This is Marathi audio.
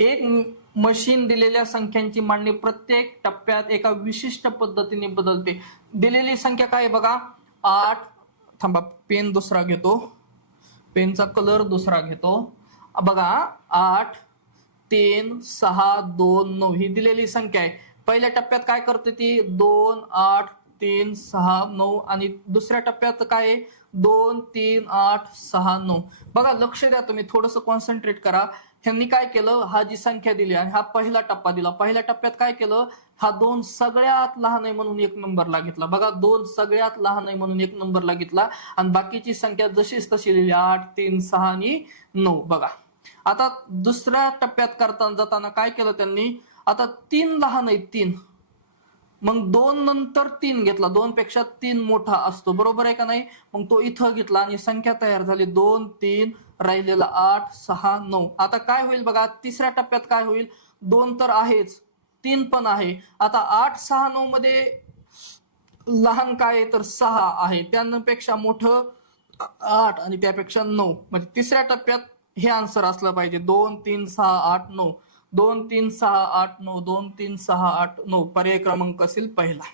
एक मशीन दिलेल्या संख्यांची मांडणी प्रत्येक टप्प्यात एका विशिष्ट पद्धतीने बदलते. दिलेली संख्या काय बघा 8. थांबा, पेन दुसरा घेतो, पेनचा कलर दुसरा घेतो. बघा 8, 3, 6, 2, 9 ही दिलेली संख्या आहे. पहिल्या टप्प्यात काय करते ती 2, 8, 3, 6, 9 आणि दुसऱ्या टप्प्यात काय आहे 2, 3, 8, 6, 9. बघा लक्ष द्या तुम्ही, थोडस कॉन्सन्ट्रेट करा. ह्यांनी काय केलं, हा जी संख्या दिली आणि हा पहिला टप्पा दिला. पहिल्या टप्प्यात काय केलं, हा 2 सगळ्यात लहान आहे म्हणून 1 नंबरला घेतला. बघा 2 सगळ्यात लहान आहे म्हणून 1 नंबरला घेतला आणि बाकीची संख्या जशीच तशी लिहिली 8, 3, 6 आणि 9. बघा आता दुसऱ्या टप्प्यात करताना जाताना काय केलं त्यांनी, आता 3 लहान आहे 3, मग 2 नंतर 3 घेतला. 2 पेक्षा 3 मोठा असतो, बरोबर आहे का नाही. मग तो इथं घेतला आणि संख्या तयार झाली 2, 3 राहिलेला 8, 6, 9. आता काय होईल बघा, तिसऱ्या टप्प्यात काय होईल, 2 तर आहेच, 3 पण आहे. आता 8, 6, 9 मध्ये लहान काय आहे तर 6 आहे, त्यापेक्षा मोठं 8 आणि त्यापेक्षा 9. म्हणजे तिसऱ्या टप्प्यात हे आन्सर असलं पाहिजे 2, 3, 6, 8, 9. 2, 3, 6, 8, 9, 2, 3, 6, 8, 9. पर्याय क्रमांक असेल पहिला.